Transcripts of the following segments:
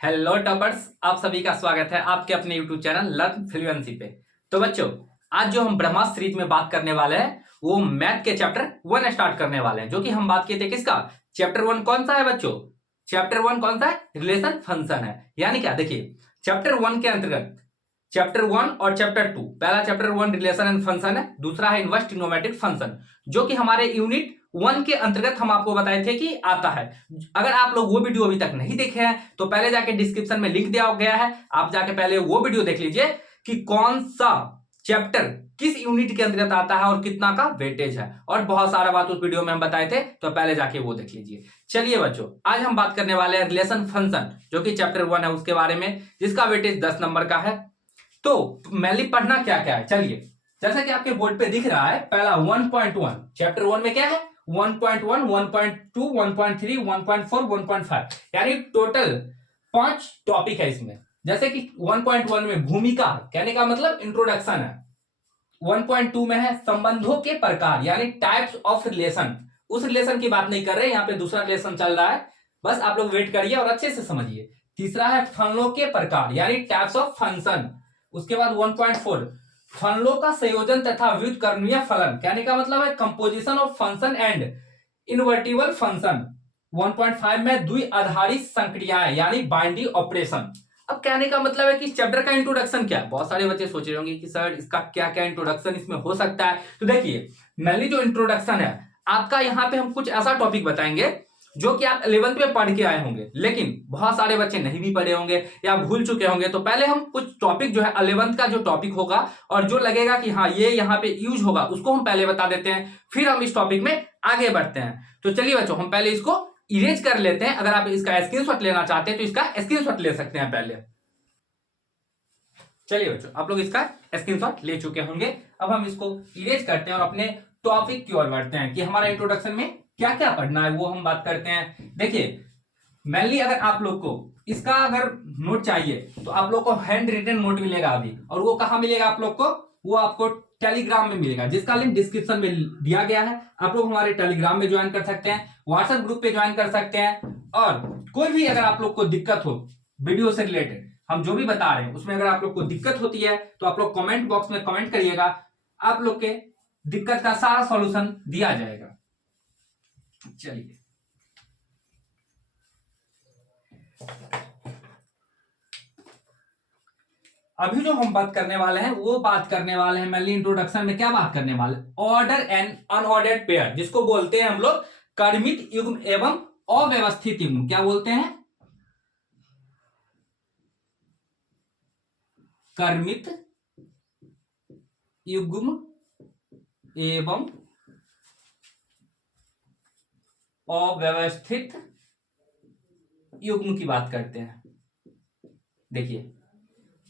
Hello toppers, आप सभी का स्वागत है आपके अपने यूट्यूब चैनल लर्न फ्लुएंसी पे। तो बच्चों, आज जो हम ब्रह्मास्त्र सीरीज में बात करने वाले हैं वो मैथ के चैप्टर 1 स्टार्ट करने वाले हैं। जो कि हम बात किए थे किसका? चैप्टर 1 कौन सा है बच्चों? चैप्टर 1 कौन सा है? रिलेशन फंक्शन है। यानी क्या, देखिए चैप्टर 1 के अंतर्गत चैप्टर 1 और चैप्टर 2, पहला चैप्टर 1 रिलेशन एंड फंक्शन है, दूसरा है इनवर्स ट्रिग्नोमेट्रिक फंक्शन, जो कि हमारे यूनिट 1 के अंतर्गत हम आपको बताए थे कि आता है। अगर आप लोग वो वीडियो अभी तक नहीं देखे हैं तो पहले जाके डिस्क्रिप्शन में लिंक दिया गया है, आप जाके पहले वो वीडियो देख लीजिए कि कौन सा चैप्टर किस यूनिट के अंतर्गत आता है और कितना का वेटेज है, और बहुत सारा बात उस वीडियो में हम बताए थे, तो पहले जाके वो देख लीजिए। चलिए बच्चों, आज हम बात करने वाले हैं रिलेशन फंक्शन, जो कि चैप्टर 1 है उसके बारे में, जिसका वेटेज 10 नंबर का है। तो मेनली पढ़ना क्या क्या है, चलिए जैसा कि आपके बोर्ड पे दिख रहा है, पहला 1.1 चैप्टर 1 में क्या है, 1.1, 1.2, 1.3, 1.4, 1.5, यानी टोटल 5 टॉपिक है इसमें। जैसे कि 1.1 में भूमिका, कहने का मतलब इंट्रोडक्शन है। 1.2 में है संबंधों के प्रकार, यानी टाइप्स ऑफ रिलेशन। उस रिलेशन की बात नहीं कर रहे, यहाँ पे दूसरा रिलेशन चल रहा है, बस आप लोग वेट करिए और अच्छे से समझिए। तीसरा है फलनों के प्रकार, यानी टाइप्स ऑफ फंक्शन। उसके बाद 1.4 फलनों का संयोजन तथा व्युत्क्रमीय फलन, कहने का मतलब है composition of function and invertible function. 1.5 में द्विआधारी संक्रियाएं, यानी बाइंडिंग ऑपरेशन। अब कहने का मतलब है कि इस चैप्टर का इंट्रोडक्शन क्या है। बहुत सारे बच्चे सोच रहे होंगे कि सर इसका क्या क्या इंट्रोडक्शन इसमें हो सकता है। तो देखिए मेनली जो इंट्रोडक्शन है आपका, यहाँ पे हम कुछ ऐसा टॉपिक बताएंगे जो कि आप 11th में पढ़ के आए होंगे, लेकिन बहुत सारे बच्चे नहीं भी पढ़े होंगे या भूल चुके होंगे। तो पहले हम कुछ टॉपिक जो है 11th का जो टॉपिक होगा और जो लगेगा कि हाँ ये यहाँ पे यूज होगा, उसको हम पहले बता देते हैं, फिर हम इस टॉपिक में आगे बढ़ते हैं। तो चलिए बच्चों, हम पहले इसको इरेज कर लेते हैं। अगर आप इसका स्क्रीनशॉट लेना चाहते हैं तो इसका स्क्रीनशॉट ले सकते हैं पहले। चलिए बच्चों, आप लोग इसका स्क्रीनशॉट ले चुके होंगे। अब हम इसको इरेज करते हैं और अपने टॉपिक की ओर बढ़ते हैं कि हमारा इंट्रोडक्शन में क्या क्या पढ़ना है वो हम बात करते हैं। देखिए मेनली अगर आप लोग को इसका अगर नोट चाहिए तो आप लोग को हैंड रिटन नोट मिलेगा अभी, और वो कहां मिलेगा आप लोग को? वो आपको टेलीग्राम में मिलेगा, जिसका लिंक डिस्क्रिप्शन में दिया गया है। आप लोग हमारे टेलीग्राम में ज्वाइन कर सकते हैं, व्हाट्सएप ग्रुप पे ज्वाइन कर सकते हैं। और कोई भी अगर आप लोग को दिक्कत हो वीडियो से रिलेटेड, हम जो भी बता रहे हैं उसमें अगर आप लोग को दिक्कत होती है तो आप लोग कमेंट बॉक्स में कमेंट करिएगा, आप लोग के दिक्कत का सारा सॉल्यूशन दिया जाएगा। चलिए अभी जो हम बात करने वाले हैं वो बात करने वाले हैं मेनली इंट्रोडक्शन में क्या बात करने वाले, ऑर्डर एंड अनऑर्डर्ड पेयर, जिसको बोलते हैं हम लोग कर्मित युग्म एवं अव्यवस्थित युग्म। क्या बोलते हैं? कर्मित युग्म एवं अव्यवस्थित युग्म की बात करते हैं। देखिए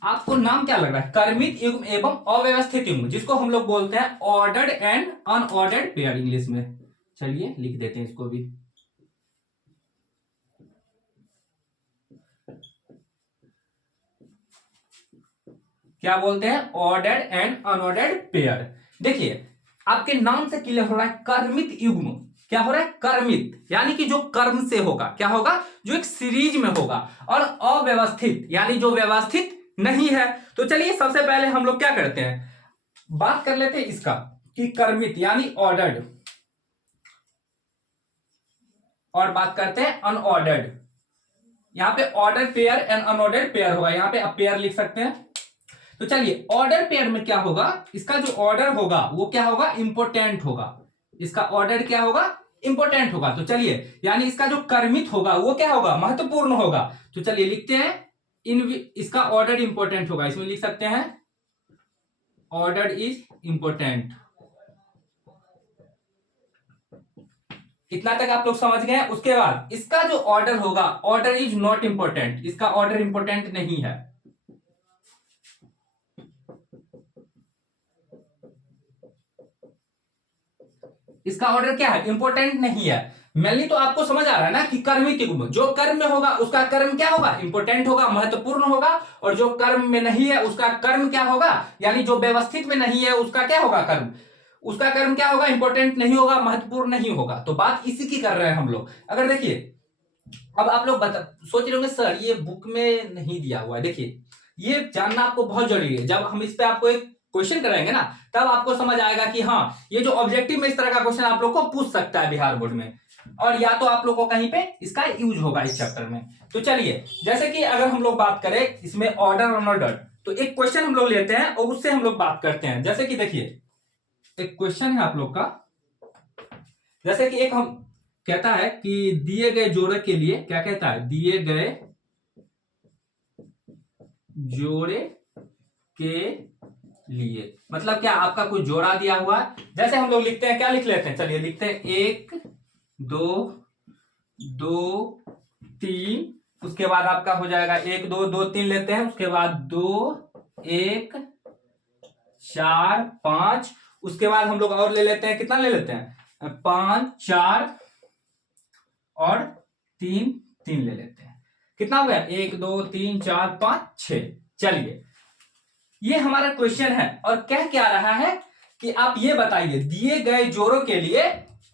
आपको नाम क्या लग रहा है? कर्मित युग्म एवं अव्यवस्थित युग्म, जिसको हम लोग बोलते हैं ordered and unordered pair English में। चलिए लिख देते हैं इसको भी। क्या बोलते हैं? Ordered and unordered pair. देखिए आपके नाम से क्लियर हो रहा है कर्मित युग्म। क्या हो रहा है? कर्मित, यानी कि जो कर्म से होगा, क्या होगा? जो एक सीरीज में होगा। और अव्यवस्थित, यानी जो व्यवस्थित नहीं है। तो चलिए सबसे पहले हम लोग क्या करते हैं, बात कर लेते हैं इसका कि कर्मित यानी ऑर्डर्ड, और बात करते हैं अनऑर्डर्ड। यहां पे order pair and unordered pair होगा, यहां पे आप पेयर लिख सकते हैं। तो चलिए ऑर्डर पेयर में क्या होगा, इसका जो ऑर्डर होगा वो क्या होगा? इंपोर्टेंट होगा। इसका ऑर्डर क्या होगा? इंपोर्टेंट होगा। तो चलिए यानी इसका जो कर्मित होगा वो क्या होगा? महत्वपूर्ण होगा। तो चलिए लिखते हैं इसका ऑर्डर इंपोर्टेंट होगा, इसमें लिख सकते हैं ऑर्डर इज इंपोर्टेंट। इतना तक आप लोग समझ गए हैं। उसके बाद इसका जो ऑर्डर होगा, ऑर्डर इज नॉट इंपोर्टेंट, इसका ऑर्डर इंपोर्टेंट नहीं है। इसका ऑर्डर क्या है? इंपोर्टेंट नहीं है। मेनली तो आपको समझ आ रहा है ना कि कर्मित युग्म, जो कर्म में होगा उसका कर्म क्या होगा? इंपोर्टेंट होगा, महत्वपूर्ण होगा। और जो कर्म में नहीं है उसका कर्म क्या होगा? यानी जो व्यवस्थित में नहीं है उसका क्या होगा? कर्म, उसका कर्म क्या होगा? इंपोर्टेंट नहीं होगा, महत्वपूर्ण नहीं होगा। तो बात इसी की कर रहे हैं हम लोग। अगर देखिए अब आप लोग सोच रहे होंगे सर ये बुक में नहीं दिया हुआ है। देखिए ये जानना आपको बहुत जरूरी है। जब हम इस पे आपको एक क्वेश्चन कराएंगे ना तब आपको समझ आएगा कि हाँ ये जो ऑब्जेक्टिव में इस तरह का क्वेश्चन आप लोग को पूछ सकता है बिहार बोर्ड में, और या तो आप लोग को कहीं पे इसका यूज होगा इस चैप्टर में। तो चलिए जैसे कि अगर हम लोग बात करें इसमें ऑर्डर अनऑर्डर, तो एक क्वेश्चन हम लोग लेते हैं और उससे हम लोग बात करते हैं। जैसे कि देखिए एक क्वेश्चन है आप लोग का, जैसे कि एक हम कहता है कि दिए गए जोड़े के लिए, क्या कहता है, दिए गए जोड़े के लिए, मतलब क्या आपका कुछ जोड़ा दिया हुआ है। जैसे हम लोग लिखते हैं, क्या लिख लेते हैं, चलिए लिखते हैं 1 2 2 3, उसके बाद आपका हो जाएगा 1 2 2 3 लेते हैं, उसके बाद 2 1 4 5, उसके बाद हम लोग और ले लेते हैं, कितना ले लेते हैं 5 4 और 3 3 ले लेते हैं, कितना हो गया 1 2 3 4 5 6। चलिए ये हमारा क्वेश्चन है और कह क्या रहा है कि आप ये बताइए दिए गए जोड़ों के लिए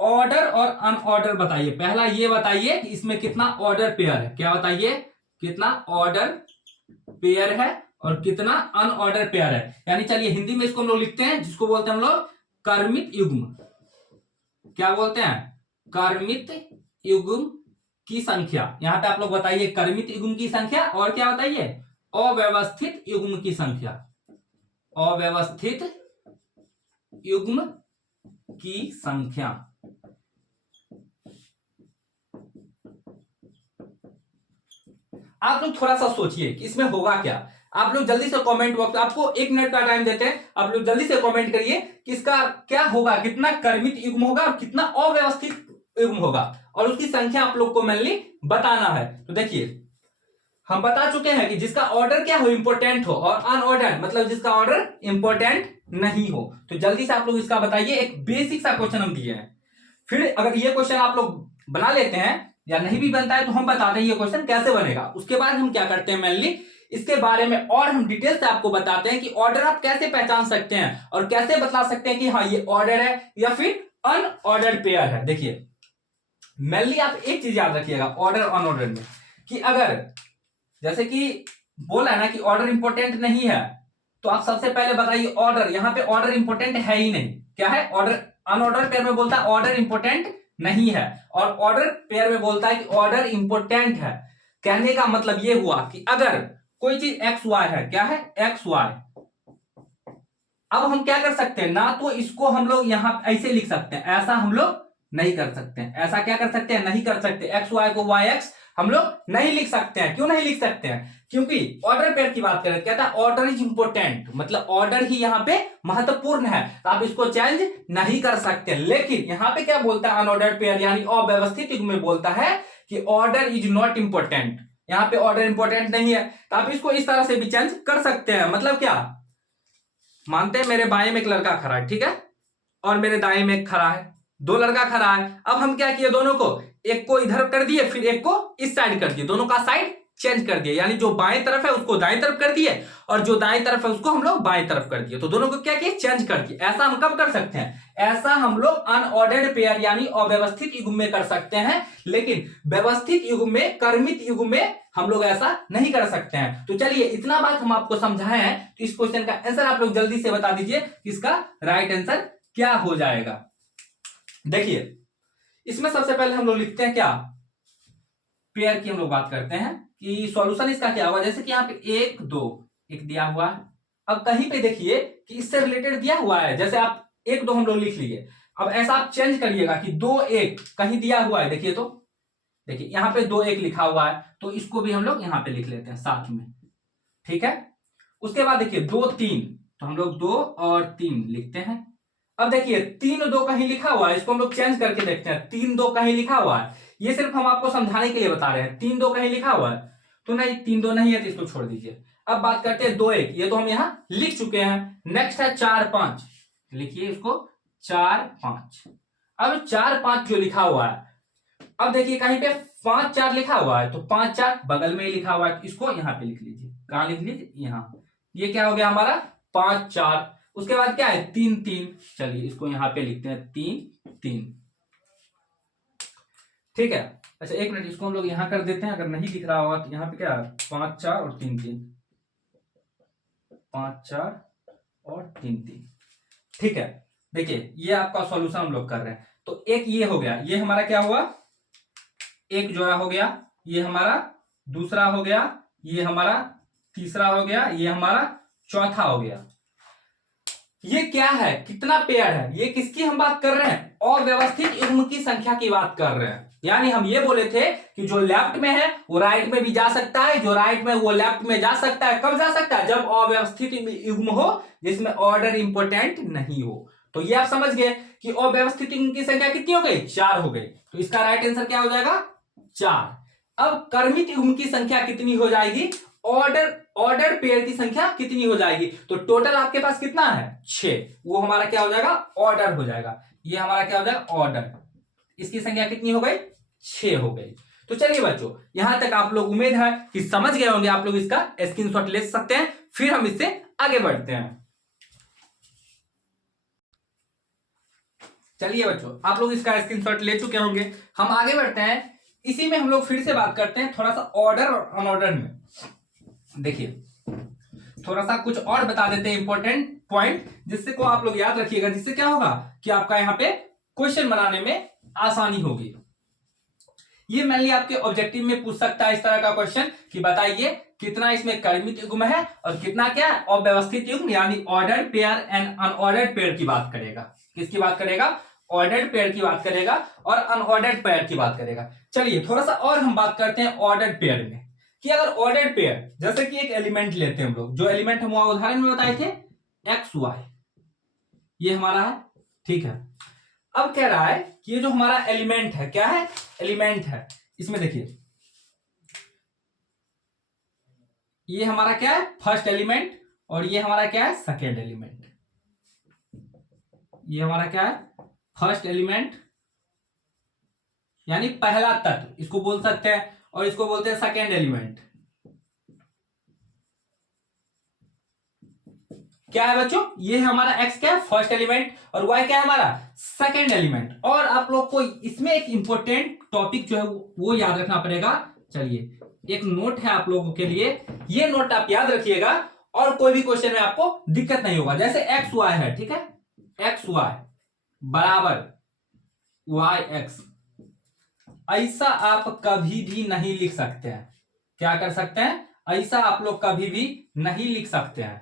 ऑर्डर और अनऑर्डर बताइए। पहला ये बताइए कि इसमें कितना ऑर्डर पेयर है, क्या बताइए कितना ऑर्डर पेयर है और कितना अनऑर्डर पेयर है। यानी चलिए हिंदी में इसको हम लोग लिखते हैं जिसको बोलते हैं हम लोग क्रमित युग्म, क्या बोलते हैं क्रमित युग्म की संख्या। यहां पे आप लोग बताइए क्रमित युग्म की संख्या और क्या बताइए अव्यवस्थित युग्म की संख्या, अव्यवस्थित युग्म की संख्या। आप लोग थोड़ा सा सोचिए कि इसमें होगा क्या। आप लोग जल्दी से कमेंट बॉक्स, आपको 1 मिनट का टाइम देते हैं, आप लोग जल्दी से कमेंट करिए कि इसका क्या होगा, कितना क्रमित युग्म होगा और कितना अव्यवस्थित युग्म होगा, और उसकी संख्या आप लोग को मेनली बताना है। तो देखिए हम बता चुके हैं कि जिसका ऑर्डर क्या हो इंपोर्टेंट हो, और अनऑर्डर मतलब जिसका ऑर्डर इंपोर्टेंट नहीं हो। तो जल्दी से आप लोग इसका बताइए, एक बेसिक सा क्वेश्चन हम दिए हैं। फिर अगर ये क्वेश्चन आप लोग बना लेते हैं या नहीं भी बनता है तो हम बताते हैं ये क्वेश्चन कैसे बनेगा। उसके बाद हम क्या करते हैं मेनली इसके बारे में और हम डिटेल से आपको बताते हैं कि ऑर्डर आप कैसे पहचान सकते हैं और कैसे बता सकते हैं कि हाँ ये ऑर्डर है या फिर अनऑर्डर्ड पेयर है। देखिए मेनली आप एक चीज याद रखिएगा ऑर्डर अनऑर्डर में, कि अगर जैसे कि बोला है ना कि ऑर्डर इंपोर्टेंट नहीं है, तो आप सबसे पहले बताइए ऑर्डर, यहां पे ऑर्डर इंपोर्टेंट है ही नहीं, क्या है ऑर्डर, अनऑर्डर पेयर में बोलता है ऑर्डर इंपोर्टेंट नहीं है, और ऑर्डर पेयर में बोलता है कि ऑर्डर इंपोर्टेंट है। कहने का मतलब ये हुआ कि अगर कोई चीज एक्स वाई है, क्या है एक्स वाई, अब हम क्या कर सकते हैं ना, तो इसको हम लोग यहां ऐसे लिख सकते हैं, ऐसा हम लोग नहीं कर सकते हैं, ऐसा क्या कर सकते हैं नहीं कर सकते, एक्स वाई को वाई एक्स हम लोग नहीं लिख सकते हैं। क्यों नहीं लिख सकते हैं, क्योंकि ऑर्डर पेयर की बात करें कहता है ऑर्डर इज इंपोर्टेंट, मतलब ऑर्डर ही यहाँ पे महत्वपूर्ण है, तो आप इसको चेंज नहीं कर सकते। लेकिन यहाँ पे क्या बोलता है अनऑर्डर्ड पेयर यानी अव्यवस्थित युग्म में बोलता है कि ऑर्डर इज नॉट इंपोर्टेंट, यहाँ पे ऑर्डर इंपोर्टेंट नहीं है, तो आप इसको इस तरह से भी चेंज कर सकते हैं। मतलब क्या मानते हैं मेरे बाएं में एक लड़का खड़ा है, ठीक है, और मेरे दाएं में एक खड़ा है, दो लड़का खड़ा है। अब हम क्या किए दोनों को, एक को इधर कर दिए फिर एक को इस साइड कर दिए, दोनों का साइड चेंज कर दिए, यानी जो बाएं तरफ है उसको दाएं तरफ कर दिए और जो दाएं तरफ है उसको हम लोग बाएं तरफ कर दिए, तो दोनों को क्या किए चेंज कर दिए। ऐसा हम कब कर सकते हैं, ऐसा हम लोग अनऑर्डर्ड पेयर यानी अव्यवस्थित युग्म में कर सकते हैं, लेकिन व्यवस्थित युग्म में क्रमित युग्म में हम लोग ऐसा नहीं कर सकते हैं। तो चलिए इतना बात हम आपको समझाए हैं, तो इस क्वेश्चन का आंसर आप लोग जल्दी से बता दीजिए कि इसका राइट आंसर क्या हो जाएगा। देखिए इसमें सबसे पहले हम लोग लिखते हैं क्या, पेयर की हम लोग बात करते हैं कि सॉल्यूशन इसका क्या होगा। जैसे कि यहाँ पे 1 2 एक दिया हुआ है, अब कहीं पे देखिए कि इससे रिलेटेड दिया हुआ है, जैसे आप 1 2 हम लोग लिख लिए, अब ऐसा आप चेंज करिएगा कि 2 1 कहीं दिया हुआ है, देखिए तो देखिए यहाँ पे 2 1 लिखा हुआ है, तो इसको भी हम लोग यहाँ पे लिख लेते हैं साथ में, ठीक है। उसके बाद देखिए 2 3, तो हम लोग 2 और 3 लिखते हैं। अब देखिए 3 2 कहीं लिखा हुआ है, इसको हम लोग चेंज करके देखते हैं, 3 2 कहीं लिखा हुआ है, ये सिर्फ हम आपको समझाने के लिए बता रहे हैं। 3 2 कहीं लिखा हुआ है तो नहीं, 3 2 नहीं है तो इसको छोड़ दीजिए। अब बात करते हैं 2 1, ये तो हम यहां लिख चुके हैं। नेक्स्ट है 4 5, लिखिए इसको 4 5। अब 4 5 जो लिखा हुआ है, अब देखिए कहीं पे 5 4 लिखा हुआ है, तो 5 4 बगल में ही लिखा हुआ है, इसको यहां पे लिख लीजिए, कहां लिख लीजिए यहाँ, ये क्या हो गया हमारा 5 4। उसके बाद क्या है 3 3, चलिए इसको यहां पे लिखते हैं 3 3, ठीक है। अच्छा एक मिनट, इसको हम लोग यहाँ कर देते हैं, अगर नहीं दिख रहा होगा तो यहाँ पे क्या 5 4 और 3 3, 5 4 और 3 3। ठीक है, देखिए ये आपका सॉल्यूशन हम लोग कर रहे हैं। तो एक ये हो गया, ये हमारा क्या हुआ, एक जोड़ा हो गया, ये हमारा दूसरा हो गया, ये हमारा तीसरा हो गया, ये हमारा चौथा हो गया। ये क्या है, कितना पेयर है, ये किसकी हम बात कर रहे हैं, अव्यवस्थित युग्म की संख्या की बात कर रहे हैं। यानी हम ये बोले थे कि जो लेफ्ट में है वो राइट में भी जा सकता है, जो राइट में वो लेफ्ट में जा सकता है। कब जा सकता है, जब अव्यवस्थित युग्म हो जिसमें ऑर्डर इंपोर्टेंट नहीं हो। तो ये आप समझ गए कि अव्यवस्थित युग्म की संख्या कितनी हो गई, 4 हो गई। तो इसका राइट आंसर क्या हो जाएगा, 4। अब क्रमित युग्म की संख्या कितनी हो जाएगी, ऑर्डर पेयर की संख्या कितनी हो जाएगी। तो टोटल आपके पास कितना है, 6, वो हमारा क्या हो जाएगा, ऑर्डर हो जाएगा। ये हमारा क्या हो जाएगा, ऑर्डर। इसकी संख्या कितनी हो गई, 6 हो गई। तो चलिए बच्चों, यहां तक आप लोग उम्मीद है कि समझ गए होंगे। आप लोग इसका स्क्रीनशॉट ले सकते हैं, फिर हम इससे आगे बढ़ते हैं। चलिए बच्चों, आप लोग इसका स्क्रीनशॉट ले चुके होंगे, हम आगे बढ़ते हैं। इसी में हम लोग फिर से बात करते हैं थोड़ा सा ऑर्डर और अनऑर्डर में। देखिए थोड़ा सा कुछ और बता देते हैं इंपॉर्टेंट पॉइंट, जिससे को आप लोग याद रखिएगा, जिससे क्या होगा कि आपका यहाँ पे क्वेश्चन बनाने में आसानी होगी। ये मान लिया आपके ऑब्जेक्टिव में पूछ सकता है इस तरह का क्वेश्चन कि बताइए कितना इसमें क्रमित युग्म है और कितना क्या अव्यवस्थित युग्म, यानी ordered pair and unordered pair की बात करेगा। किसकी बात करेगा, ऑर्डर्ड पेयर की बात करेगा और अनऑर्डर्ड पेयर की बात करेगा। चलिए थोड़ा सा और हम बात करते हैं ऑर्डर्ड पेयर में, कि अगर ऑर्डर्ड पेयर, जैसे कि एक एलिमेंट लेते हैं हम लोग, जो एलिमेंट हम उदाहरण में बताए थे एक्स वाई, ये हमारा है, ठीक है। अब कह रहा है कि ये जो हमारा एलिमेंट है, क्या है, एलिमेंट है। इसमें देखिए ये हमारा क्या है, फर्स्ट एलिमेंट, और ये हमारा क्या है, सेकेंड एलिमेंट। ये हमारा क्या है, फर्स्ट एलिमेंट यानी पहला तत्व, इसको बोल सकते हैं, और इसको बोलते हैं सेकेंड एलिमेंट। क्या है बच्चों, ये हमारा x क्या है, फर्स्ट एलिमेंट, और y क्या है हमारा सेकेंड एलिमेंट। और आप लोग को इसमें एक इंपॉर्टेंट टॉपिक जो है वो याद रखना पड़ेगा। चलिए एक नोट है आप लोगों के लिए, ये नोट आप याद रखिएगा और कोई भी क्वेश्चन में आपको दिक्कत नहीं होगा। जैसे एक्स वाई है, ठीक है, एक्स वाई बराबर वाई एक्स, ऐसा आप कभी भी नहीं लिख सकते हैं। क्या कर सकते हैं, ऐसा आप लोग कभी भी नहीं लिख सकते हैं।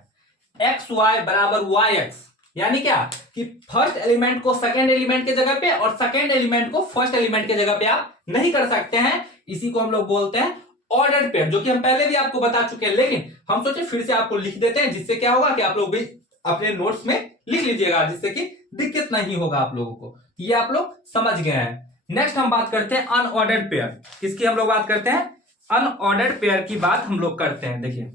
एक्स वाई बराबर वाई एक्स, यानी क्या कि फर्स्ट एलिमेंट को सेकेंड एलिमेंट के जगह पे और सेकेंड एलिमेंट को फर्स्ट एलिमेंट के जगह पे आप नहीं कर सकते हैं। इसी को हम लोग बोलते हैं ऑर्डर्ड पेयर, जो कि हम पहले भी आपको बता चुके हैं, लेकिन हम सोचे फिर से आपको लिख देते हैं, जिससे क्या होगा कि आप लोग भी अपने नोट्स में लिख लीजिएगा, जिससे कि दिक्कत नहीं होगा आप लोगों को। ये आप लोग समझ गए हैं। नेक्स्ट हम बात करते हैं अनऑर्डर्ड पेयर। किसकी हम लोग बात करते हैं, अनऑर्डर्ड पेयर की बात हम लोग करते हैं। देखिए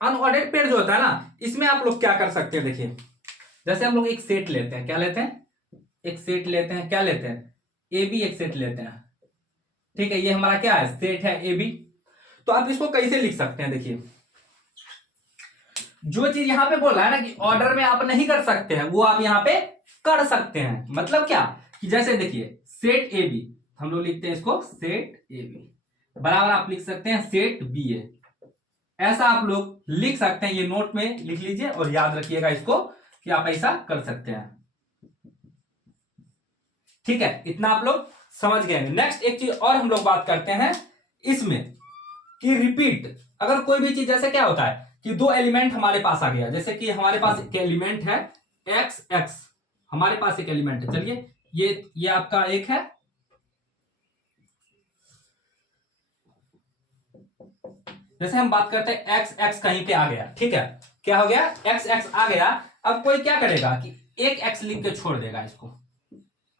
अनऑर्डर्ड पेयर जो होता है ना, इसमें आप लोग क्या कर सकते हैं। देखिए जैसे हम लोग एक सेट लेते हैं, क्या लेते हैं, एक सेट लेते हैं, क्या लेते हैं, ए बी एक सेट लेते हैं, ठीक है। ये हमारा क्या है, सेट है ए बी। तो आप इसको कैसे लिख सकते हैं, देखिए जो चीज यहां पे बोल रहा है ना कि ऑर्डर में आप नहीं कर सकते हैं, वो आप यहां पे कर सकते हैं। मतलब क्या कि जैसे देखिए सेट ए बी, हम लोग लिखते हैं इसको सेट ए बी बराबर आप लिख सकते हैं सेट बी ए, ऐसा आप लोग लिख सकते हैं। ये नोट में लिख लीजिए और याद रखिएगा इसको कि आप ऐसा कर सकते हैं, ठीक है। इतना आप लोग समझ गए। नेक्स्ट एक चीज और हम लोग बात करते हैं इसमें कि रिपीट, अगर कोई भी चीज, जैसे क्या होता है कि दो एलिमेंट हमारे पास आ गया, जैसे कि हमारे पास एक एलिमेंट है एक्स एक्स, हमारे पास एक एलिमेंट है, चलिए ये आपका एक है, जैसे हम बात करते हैं एक्स एक्स कहीं पे आ गया, ठीक है, क्या हो गया, एक्स एक्स आ गया। अब कोई क्या करेगा कि एक एक्स लिख के छोड़ देगा इसको।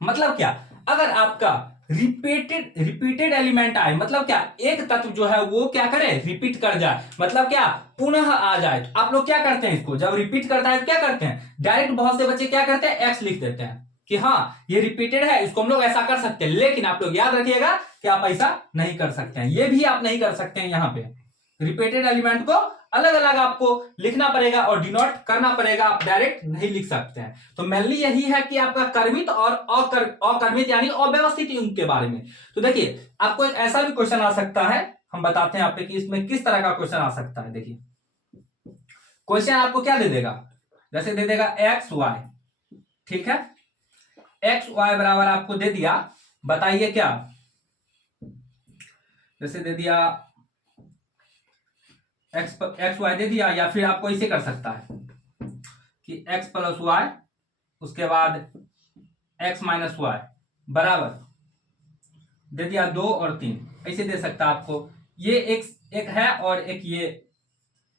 मतलब क्या, अगर आपका रिपीटेड एलिमेंट आए, मतलब क्या एक तत्व जो है वो क्या करे, रिपीट कर जाए, मतलब क्या पुनः आ जाए, तो आप लोग क्या करते हैं इसको, जब रिपीट करता है तो क्या करते हैं, डायरेक्ट बहुत से बच्चे क्या करते हैं, एक्स लिख देते हैं कि हाँ ये रिपीटेड है, इसको हम लोग ऐसा कर सकते हैं। लेकिन आप लोग याद रखिएगा कि आप ऐसा नहीं कर सकते हैं, ये भी आप नहीं कर सकते हैं यहाँ पे। रिपीटेड एलिमेंट को अलग अलग आपको लिखना पड़ेगा और डिनोट करना पड़ेगा, आप डायरेक्ट नहीं लिख सकते हैं। तो मेनली यही है कि आपका कर्मित और अकर्मित यानी अव्यवस्थित युग्म के बारे में। तो देखिए आपको एक ऐसा भी क्वेश्चन आ सकता है, हम बताते हैं आपको कि इसमें किस तरह का क्वेश्चन आ सकता है। देखिए क्वेश्चन आपको क्या दे देगा, जैसे दे देगा एक्स वाई, ठीक है, एक्स वाई बराबर आपको दे दिया, बताइए क्या, जैसे दे दिया एक्स वाई दे दिया, या फिर आपको इसे कर सकता है कि एक्स प्लस वाई उसके बाद एक्स माइनस वाई बराबर दे दिया 2 और 3, ऐसे दे सकता है आपको। ये एक है और एक ये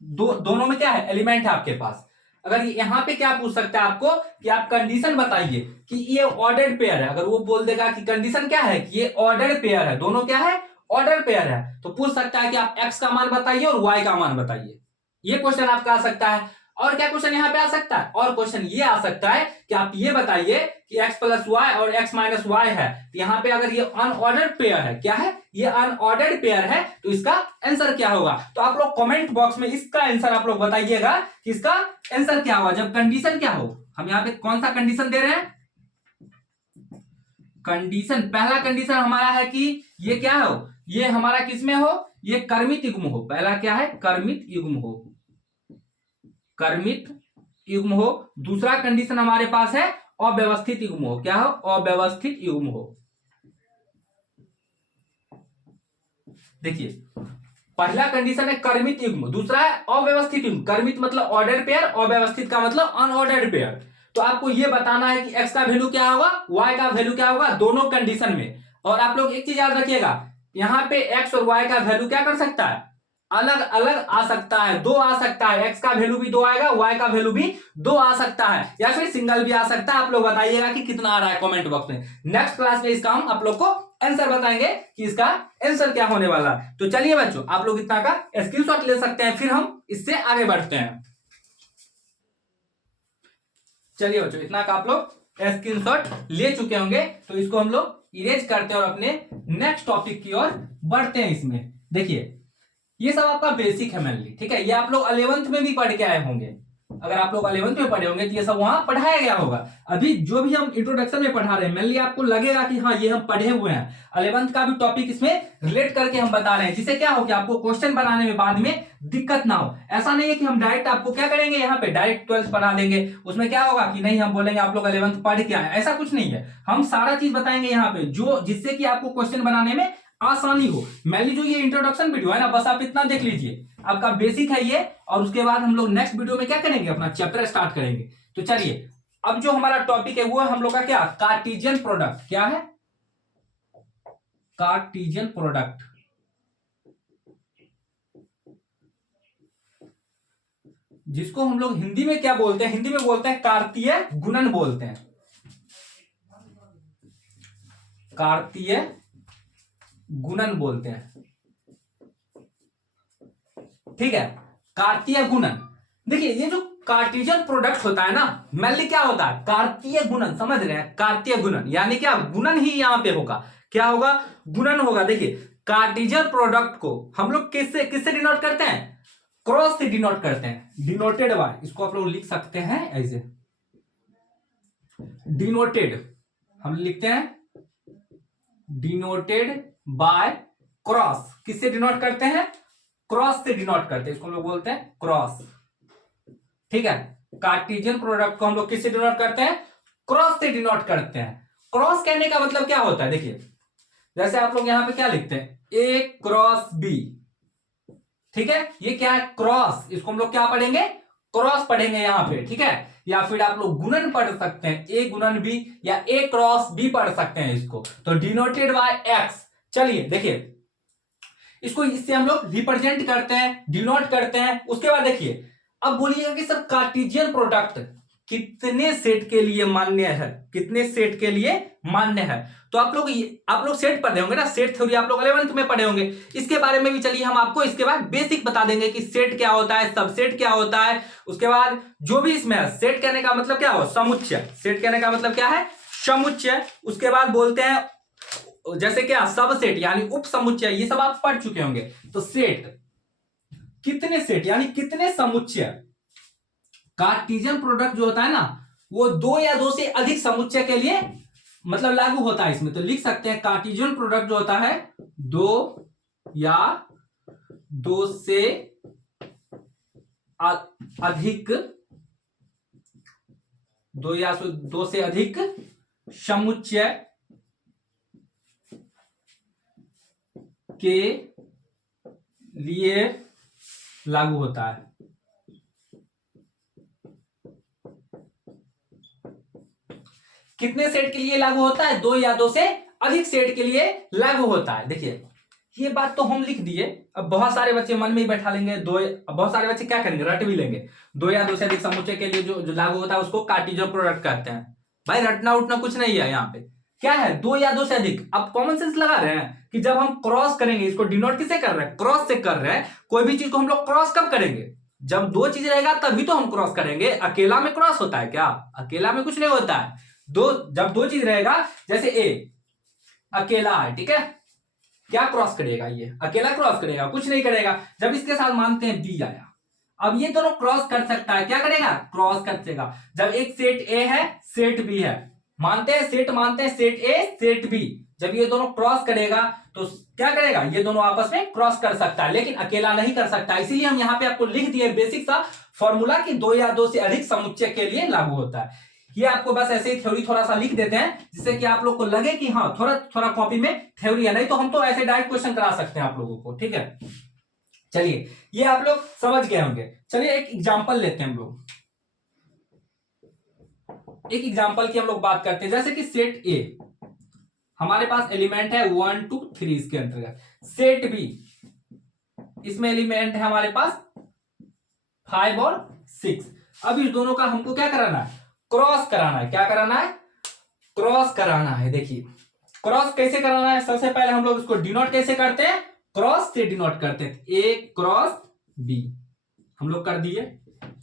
दोनों में क्या है, एलिमेंट है आपके पास। अगर यहां पे क्या पूछ सकता है आपको कि आप कंडीशन बताइए कि ये ऑर्डर्ड पेयर है, अगर वो बोल देगा कि कंडीशन क्या है कि ये ऑर्डर्ड पेयर है, दोनों क्या है, ऑर्डर पेयर है, तो पूछ सकता है कि आप x का मान बताइए और y का मान बताइए। ये क्वेश्चन आपका आ सकता है। और क्या क्वेश्चन यहां पे आ सकता है, और क्वेश्चन ये आ सकता है कि आप ये बताइए कि x प्लस वाई और x माइनस वाई है, तो यहां पे अगर ये अनऑर्डर्ड पेयर है, क्या है, ये अनऑर्डर्ड पेयर है, तो इसका आंसर क्या होगा। तो आप लोग कमेंट बॉक्स में इसका आंसर आप लोग बताइएगा कि इसका आंसर क्या होगा जब कंडीशन क्या हो। हम यहां पे कौन सा कंडीशन दे रहे हैं, कंडीशन, पहला कंडीशन हमारा है कि ये क्या हो, ये हमारा किसमें हो, ये कर्मित युग्म हो। पहला क्या है, कर्मित युग्म हो, कर्मित युग्म हो। दूसरा कंडीशन हमारे पास है अव्यवस्थित युग्म हो, क्या हो, अव्यवस्थित युग्म हो। देखिए पहला कंडीशन है कर्मित युग्म, दूसरा है अव्यवस्थित युग्म। कर्मित मतलब ऑर्डर पेयर, अव्यवस्थित का मतलब अनऑर्डर्ड पेयर। तो आपको यह बताना है कि x का वैल्यू क्या होगा, y का वैल्यू क्या होगा दोनों कंडीशन में। और आप लोग एक चीज याद रखिएगा, यहां पे x और y का वैल्यू क्या कर सकता है, अलग अलग आ सकता है, दो आ सकता है, x का वैल्यू भी 2 आएगा, y का वैल्यू भी 2 आ सकता है, या फिर सिंगल भी आ सकता है। आप लोग बताइएगा कि कितना आ रहा है कमेंट बॉक्स में। नेक्स्ट क्लास में इसका हम आप लोग को आंसर बताएंगे कि इसका आंसर क्या होने वाला है। तो चलिए बच्चों आप लोग इतना का स्क्रीनशॉट ले सकते हैं, फिर हम इससे आगे बढ़ते हैं। चलिए बच्चों इतना का आप लोग स्क्रीनशॉट ले चुके होंगे, तो इसको हम लोग इरेज करते हैं और अपने नेक्स्ट टॉपिक की ओर बढ़ते हैं। इसमें देखिए ये सब आपका बेसिक है मेनली, ठीक है, ये आप लोग 11th में भी पढ़ के आए होंगे। अगर आप लोग 11th में पढ़े होंगे तो ये सब वहां पढ़ाया गया होगा। अभी जो भी हम इंट्रोडक्शन में पढ़ा रहे हैं मेनली आपको लगेगा कि हाँ ये हम पढ़े हुए हैं, 11th का भी टॉपिक इसमें रिलेट करके हम बता रहे हैं, जिससे क्या हो कि आपको क्वेश्चन बनाने में बाद में दिक्कत ना हो। ऐसा नहीं है कि हम डायरेक्ट आपको क्या करेंगे, यहाँ पे डायरेक्ट 12th पढ़ा देंगे, उसमें क्या होगा कि नहीं हम बोलेंगे आप लोग 11th पढ़ के आए, ऐसा कुछ नहीं है। हम सारा चीज बताएंगे यहाँ पे जो जिससे कि आपको क्वेश्चन बनाने में आसानी हो। मेनली जो ये इंट्रोडक्शन वीडियो है ना, बस आप इतना देख लीजिए, आपका बेसिक है ये। और उसके बाद हम लोग नेक्स्ट वीडियो में क्या करेंगे, अपना चैप्टर स्टार्ट करेंगे। तो चलिए अब जो हमारा टॉपिक है वो है हम लोग का क्या, कार्टेशियन प्रोडक्ट। क्या है, कार्टेशियन प्रोडक्ट, जिसको हम लोग हिंदी में क्या बोलते हैं, हिंदी में बोलते हैं कार्तीय गुणन बोलते हैं, कार्तीय गुणन बोलते हैं, ठीक है, कार्तीय गुणन। देखिए ये जो कार्टेशियन प्रोडक्ट होता है ना, मेनली क्या होता है, कार्तीय गुणन, समझ रहे हैं, कार्तीय गुणन यानी क्या, गुणन ही यहां पे होगा, क्या होगा, गुणन होगा। देखिए कार्टेशियन प्रोडक्ट को हम लोग किससे किससे डिनोट करते हैं, क्रॉस से डिनोट करते हैं, डिनोटेड बाय, इसको आप लोग लिख सकते हैं ऐसे, डिनोटेड हम लिखते हैं, डिनोटेड बाय क्रॉस, किससे डिनोट करते हैं, क्रॉस से डिनोट करते हैं, इसको हम लोग बोलते हैं क्रॉस, ठीक है। कार्टेशियन प्रोडक्ट को हम लोग किससे डिनोट करते हैं, क्रॉस से डिनोट करते हैं। क्रॉस कहने का मतलब क्या होता है, देखिए जैसे आप लोग यहां पे क्या लिखते हैं, ए क्रॉस बी, ठीक है, ये क्या है, क्रॉस, इसको हम लोग क्या पढ़ेंगे, क्रॉस पढ़ेंगे यहां पे, ठीक है। या फिर आप लोग गुणन पढ़ सकते हैं, ए गुणन बी या ए क्रॉस बी पढ़ सकते हैं इसको, तो डिनोटेड बाय एक्स। चलिए देखिए इसको इससे हम लोग रिप्रेजेंट करते हैं, डिनोट करते हैं। उसके बाद देखिए अब बोलिएगा कि सर कार्टेशियन प्रोडक्ट कितने सेट के लिए मान्य है, कितने सेट के लिए मान्य है। तो आप लोग सेट पढ़े होंगे ना, सेट थ्योरी आप लोग 11th में पढ़े होंगे। इसके बारे में भी चलिए हम आपको इसके बाद बेसिक बता देंगे कि सेट क्या होता है, सबसेट क्या होता है। उसके बाद जो भी इसमें है, सेट कहने का मतलब क्या हो, समुच्चय, सेट कहने का मतलब क्या है, समुच्चय। उसके बाद बोलते हैं जैसे क्या, सब सेट यानी उप समुच्चय, ये सब आप पढ़ चुके होंगे। तो सेट कितने सेट यानी कितने समुच्चय, कार्टेशियन प्रोडक्ट जो होता है ना वो दो या दो से अधिक समुच्चय के लिए मतलब लागू होता है इसमें। तो लिख सकते हैं कार्टेशियन प्रोडक्ट जो होता है दो या दो से अधिक, दो से अधिक समुच्चय के लिए लागू होता है। कितने सेट के लिए लागू होता है? दो या दो से अधिक सेट के लिए लागू होता है। देखिए ये बात तो हम लिख दिए, अब बहुत सारे बच्चे मन में ही बैठा लेंगे बहुत सारे बच्चे क्या करेंगे, रट भी लेंगे। दो या दो से अधिक समुच्चय के लिए जो लागू होता है उसको कार्टेशियन प्रोडक्ट कहते हैं। भाई रटना उठना कुछ नहीं है, यहाँ पे क्या है, दो या दो से अधिक। आप कॉमन सेंस लगा रहे हैं कि जब हम क्रॉस करेंगे, इसको डिनोट किससे कर रहे हैं, क्रॉस से कर रहे हैं। कोई भी चीज को हम लोग क्रॉस कब करेंगे, जब दो चीज रहेगा तभी तो हम क्रॉस करेंगे। अकेला में क्रॉस होता है क्या? अकेला में कुछ नहीं होता है। जब दो चीज रहेगा, जैसे ए अकेला है, ठीक है, क्या क्रॉस करेगा, ये अकेला क्रॉस करेगा, कुछ नहीं करेगा। जब इसके साथ मानते हैं बी आया, अब ये दोनों क्रॉस कर सकता है, क्या करेगा, क्रॉस कर देगा। जब एक सेट ए है सेट बी है, मानते हैं सेट ए सेट बी, जब ये दोनों क्रॉस करेगा तो क्या करेगा, ये दोनों आपस में क्रॉस कर सकता है, लेकिन अकेला नहीं कर सकता। इसीलिए हम यहाँ पे आपको लिख दिए बेसिक सा फॉर्मूला कि दो या दो से अधिक समुच्चय के लिए लागू होता है। ये आपको बस ऐसे ही थ्योरी थोड़ा सा लिख देते हैं जिससे कि आप लोग को लगे कि हाँ थोड़ा थोड़ा कॉपी में थ्योरी है, नहीं तो हम तो ऐसे डायरेक्ट क्वेश्चन करा सकते हैं आप लोगों को, ठीक है। चलिए ये आप लोग समझ गए होंगे। चलिए एक एग्जांपल लेते हैं हम लोग, एक एग्जांपल की हम लोग बात करते हैं। जैसे कि सेट ए हमारे पास एलिमेंट है 1 2 3 इसके अंतर्गत, सेट बी इसमें एलिमेंट है हमारे पास 5 और 6। अब इस दोनों का हमको क्या कराना है, क्रॉस कराना है। क्या कराना है, क्रॉस कराना है। देखिए क्रॉस कैसे कराना है, सबसे पहले हम लोग इसको डिनोट कैसे करते हैं, क्रॉस से डिनोट करते हैं। ए क्रॉस बी हम लोग कर दिए।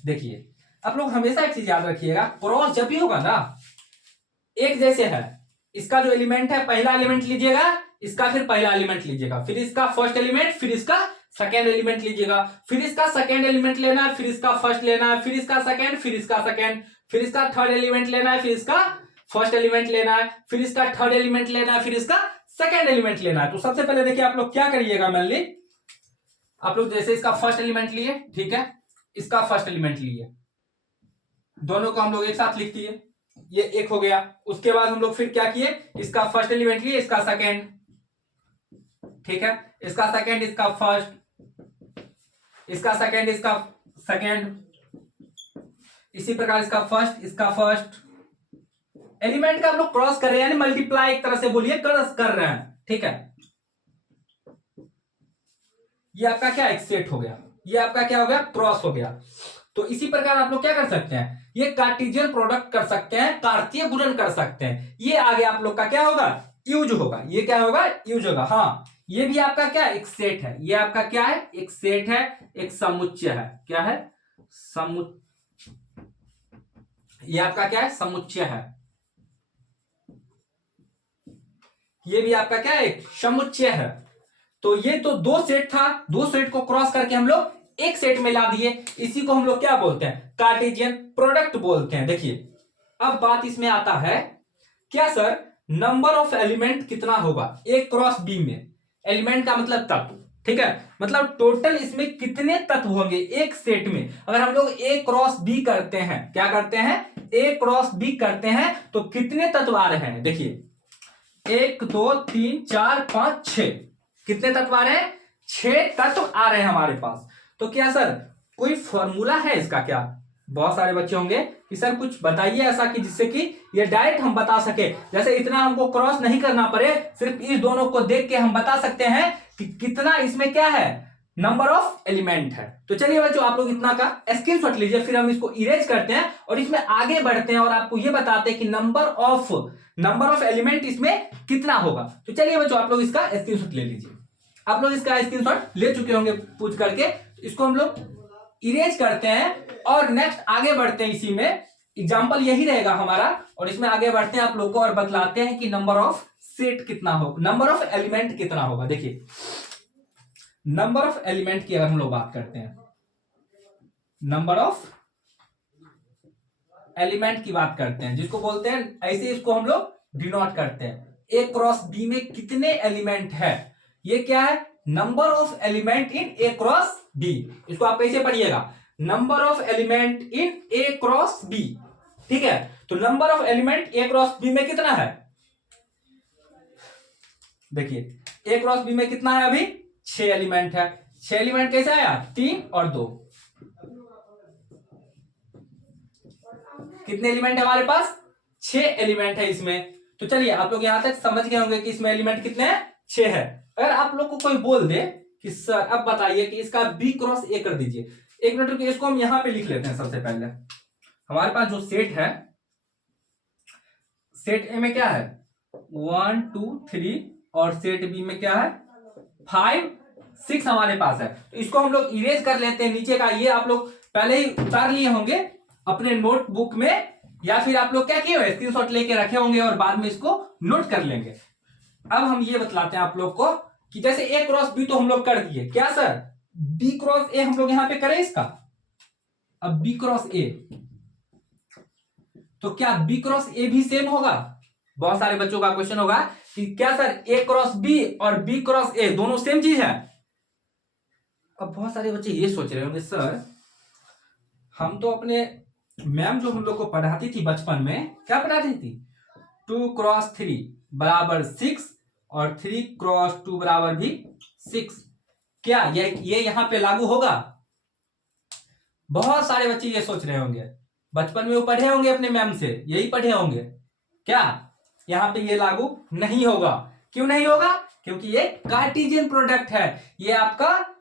देखिए आप लोग हमेशा एक चीज याद रखिएगा, क्रॉस जब भी होगा ना एक जैसे है, इसका जो एलिमेंट है पहला एलिमेंट लीजिएगा, इसका फिर पहला एलिमेंट लीजिएगा, फिर इसका फर्स्ट एलिमेंट, फिर इसका सेकेंड एलिमेंट लीजिएगा, फिर इसका सेकेंड एलिमेंट लेना है, फिर इसका फर्स्ट लेना है, फिर इसका सेकेंड, फिर इसका सेकेंड, फिर इसका थर्ड एलिमेंट लेना है, फिर इसका फर्स्ट एलिमेंट लेना है, फिर इसका थर्ड एलिमेंट लेना है, फिर इसका सेकेंड एलिमेंट लेना है। तो सबसे पहले देखिए आप लोग क्या करिएगा, मान ली आप लोग जैसे इसका फर्स्ट एलिमेंट लिए, ठीक है, इसका फर्स्ट एलिमेंट लिए, दोनों को हम लोग एक साथ लिख दिए, ये एक हो गया। उसके बाद हम लोग फिर क्या किए, इसका फर्स्ट एलिमेंट लिए, इसका सेकेंड, ठीक है, इसका सेकेंड, इसका फर्स्ट, इसका सेकेंड, इसका सेकेंड, इसी प्रकार इसका फर्स्ट, इसका फर्स्ट। एलिमेंट का हम लोग क्रॉस कर रहे हैं, यानी मल्टीप्लाई एक तरह से बोलिए क्रॉस कर रहे हैं, ठीक है। ये आपका क्या एक सेट हो गया, ये आपका क्या हो गया, क्रॉस हो गया। तो इसी प्रकार आप लोग क्या कर सकते हैं, ये कार्टेशियन प्रोडक्ट कर सकते हैं, कार्तीय गुणन कर सकते हैं। ये आगे आप लोग का क्या होगा, यूज होगा। ये क्या होगा, यूज होगा। हाँ ये भी आपका क्या एक सेट है, ये आपका क्या है, एक सेट है, एक समुच्चय है। क्या है, ये आपका क्या है, समुच्चय है। ये भी आपका क्या है, एक समुच्चय है। तो ये तो दो सेट था, दो सेट को क्रॉस करके हम लोग एक सेट में ला दिए, इसी को हम लोग क्या बोलते हैं, कार्टेशियन प्रोडक्ट बोलते हैं। देखिए अब बात इसमें आता है, क्या सर नंबर ऑफ एलिमेंट कितना होगा ए क्रॉस बी में, एलिमेंट का मतलब तत्व, ठीक है, मतलब टोटल इसमें कितने तत्व होंगे एक सेट में। अगर हम लोग ए क्रॉस बी करते हैं, क्या करते हैं, ए क्रॉस बी करते हैं, तो कितने तत्व आ रहे हैं, देखिए 1 2 3 4 5 6, कितने तत्व आ रहे हैं, 6 तत्व आ रहे हैं हमारे पास। तो क्या सर कोई फॉर्मूला है इसका, क्या बहुत सारे बच्चे होंगे कि सर कुछ बताइए ऐसा कि जिससे कि ये डायरेक्ट हम बता सके, जैसे इतना हमको क्रॉस नहीं करना पड़े, सिर्फ इस दोनों को देख के हम बता सकते हैं कि कितना इसमें क्या है, नंबर ऑफ एलिमेंट है। तो चलिए बच्चों आप लोग इतना का स्क्रीनशॉट लीजिए, फिर हम इसको इरेज करते हैं और इसमें आगे बढ़ते हैं और आपको ये बताते हैं कि नंबर ऑफ एलिमेंट इसमें कितना होगा। तो चलिए बच्चों आप लोग इसका स्क्रीनशॉट ले लीजिए। आप लोग इसका स्क्रीनशॉट ले चुके होंगे पूछ करके, इसको हम लोग इरेज करते हैं और नेक्स्ट आगे बढ़ते हैं। इसी में एग्जांपल यही रहेगा हमारा, और इसमें आगे बढ़ते हैं आप लोग को और बतलाते हैं कि नंबर ऑफ सेट कितना होगा, नंबर ऑफ एलिमेंट कितना होगा। देखिए नंबर ऑफ एलिमेंट की अगर हम लोग बात करते हैं, नंबर ऑफ एलिमेंट की बात करते हैं, जिसको बोलते हैं, ऐसे इसको हम लोग डिनोट करते हैं, ए क्रॉस बी में कितने एलिमेंट है, ये क्या है, number of element in A cross B. इसको आप कैसे पढ़िएगा, number of element in A cross B, ठीक है। तो number of element A cross B में कितना है, देखिए ए क्रॉस बी में कितना है, अभी 6 एलिमेंट है। 6 एलिमेंट कैसे आया, 3 और 2, कितने एलिमेंट है हमारे पास, 6 एलिमेंट है इसमें। तो चलिए आप लोग यहां तक समझ गए होंगे कि इसमें एलिमेंट कितने हैं, 6 है। अगर आप लोग को कोई बोल दे कि सर अब बताइए कि इसका बी क्रॉस ए कर दीजिए, एक मिनट रुकिए, इसको हम यहां पे लिख लेते हैं। सबसे पहले हमारे पास जो सेट है, सेट ए में क्या है 1 2 3 और सेट बी में क्या है 5 6 हमारे पास है। तो इसको हम लोग इरेज कर लेते हैं नीचे का, ये आप लोग पहले ही उतार लिए होंगे अपने नोटबुक में, या फिर आप लोग क्या किए हुए स्क्रीनशॉट लेके रखे होंगे और बाद में इसको नोट कर लेंगे। अब हम ये बतलाते हैं आप लोग को कि जैसे ए क्रॉस बी तो हम लोग कर दिए, क्या सर बी क्रॉस ए हम लोग यहां पे करें इसका, अब बी क्रॉस ए, तो क्या बी क्रॉस ए भी सेम होगा, बहुत सारे बच्चों का क्वेश्चन होगा कि क्या सर ए क्रॉस बी और बी क्रॉस ए दोनों सेम चीज है। अब बहुत सारे बच्चे ये सोच रहे होंगे सर हम तो अपने मैम जो हम लोग को पढ़ाती थी बचपन में, क्या पढ़ाती थी 2 क्रॉस 3 बराबर 6 और 3 क्रॉस 2 बराबर भी 6, क्या ये यहां पे लागू होगा। बहुत सारे बच्चे ये सोच रहे होंगे, बचपन में वो पढ़े होंगे अपने मैम से, यही पढ़े होंगे, क्या यहां पे ये लागू नहीं होगा। क्यों नहीं होगा, क्योंकि ये कार्टेशियन प्रोडक्ट है, ये आपका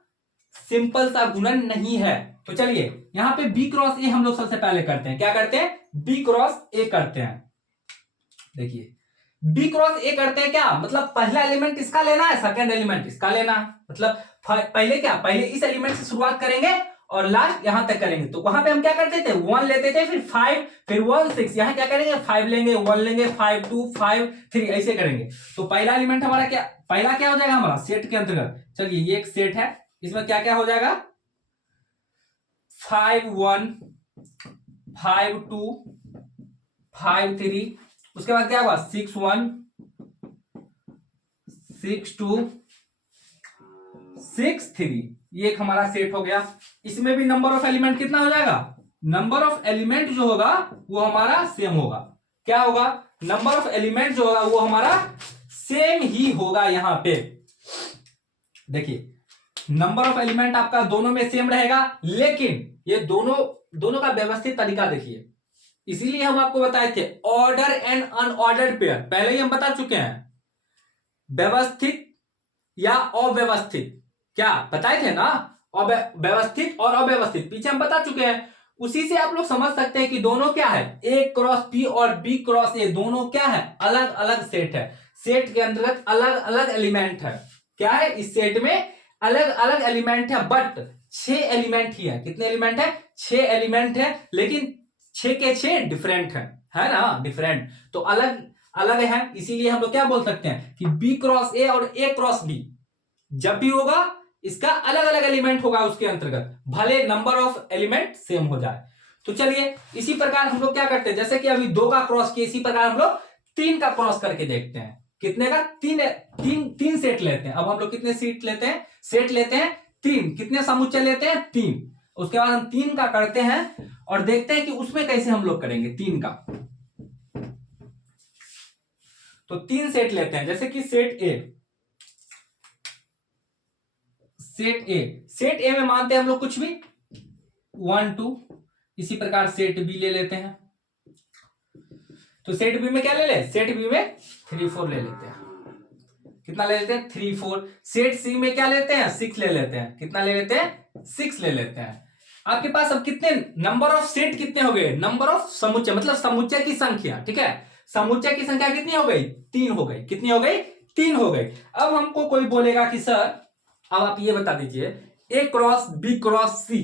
सिंपल सा गुणन नहीं है। तो चलिए यहां पे बी क्रॉस ए हम लोग सबसे पहले करते हैं, क्या करते हैं बी क्रॉस ए करते हैं। देखिए बी क्रॉस ए करते हैं, क्या मतलब पहला एलिमेंट इसका लेना है, सेकंड एलिमेंट इसका लेना है, मतलब पहले क्या, पहले इस एलिमेंट से शुरुआत करेंगे और लास्ट यहां तक करेंगे। तो वहां पे हम क्या करते थे 1 लेते थे, फिर 5, फिर 1 6, यहां क्या करेंगे 5 लेंगे, 1 लेंगे, 5 2 5 3 ऐसे करेंगे। तो पहला एलिमेंट हमारा क्या, पहला क्या हो जाएगा हमारा सेट के अंतर्गत, चलिए ये एक सेट है, इसमें क्या क्या हो जाएगा 5 1 5 2 5 3, उसके बाद क्या होगा 6 1 6 2 6 3, ये एक हमारा सेट हो गया। इसमें भी नंबर ऑफ एलिमेंट कितना हो जाएगा, नंबर ऑफ एलिमेंट जो होगा वो हमारा सेम होगा, क्या होगा नंबर ऑफ एलिमेंट जो होगा वो हमारा सेम ही होगा। यहां पे देखिए नंबर ऑफ एलिमेंट आपका दोनों में सेम रहेगा, लेकिन ये दोनों का व्यवस्थित तरीका देखिए, इसीलिए हम आपको बताए थे ऑर्डर एंड अनऑर्डर्ड पेयर, पहले ही हम बता चुके हैं, व्यवस्थित या अव्यवस्थित, क्या बताए थे ना, व्यवस्थित और अव्यवस्थित पीछे हम बता चुके हैं। उसी से आप लोग समझ सकते हैं कि दोनों क्या है, ए क्रॉस बी और बी क्रॉस ए दोनों क्या है, अलग अलग सेट है, सेट के अंतर्गत अलग अलग एलिमेंट है, क्या है इस सेट में अलग अलग एलिमेंट है, बट 6 एलिमेंट ही है। कितने एलिमेंट है, 6 एलिमेंट है, लेकिन 6 के 6 डिफरेंट है ना, डिफरेंट, तो अलग अलग है। इसीलिए हम लोग क्या बोल सकते हैं कि बी क्रॉस ए और ए क्रॉस बी जब भी होगा इसका अलग अलग एलिमेंट होगा उसके अंतर्गत, भले नंबर ऑफ एलिमेंट सेम हो जाए। तो चलिए इसी प्रकार हम लोग क्या करते हैं, जैसे कि अभी 2 का क्रॉस किया, इसी प्रकार हम लोग 3 का क्रॉस करके देखते हैं, कितने का 3 सेट लेते हैं। अब हम लोग कितने सेट लेते हैं, सेट लेते हैं 3, कितने समुच्चय लेते हैं 3, उसके बाद हम 3 का करते हैं और देखते हैं कि उसमें कैसे हम लोग करेंगे 3 का। तो 3 सेट लेते हैं, जैसे कि सेट ए, सेट ए में मानते हैं हम लोग कुछ भी 1 2, इसी प्रकार सेट बी ले लेते हैं। तो सेट बी में क्या ले ले, सेट बी में 3 4 ले लेते हैं, कितना ले लेते हैं 3 4। सेट सी में क्या लेते हैं 6 ले लेते हैं, कितना ले लेते हैं 6 ले लेते हैं। आपके पास अब कितने नंबर ऑफ सेट कितने हो गए, नंबर ऑफ समुच्चय मतलब समुच्चय की संख्या, ठीक है, समुच्चय की संख्या कितनी हो गई 3 हो गई, कितनी हो गई 3 हो गई। अब हमको कोई बोलेगा कि सर अब आप ये बता दीजिए ए क्रॉस बी क्रॉस सी,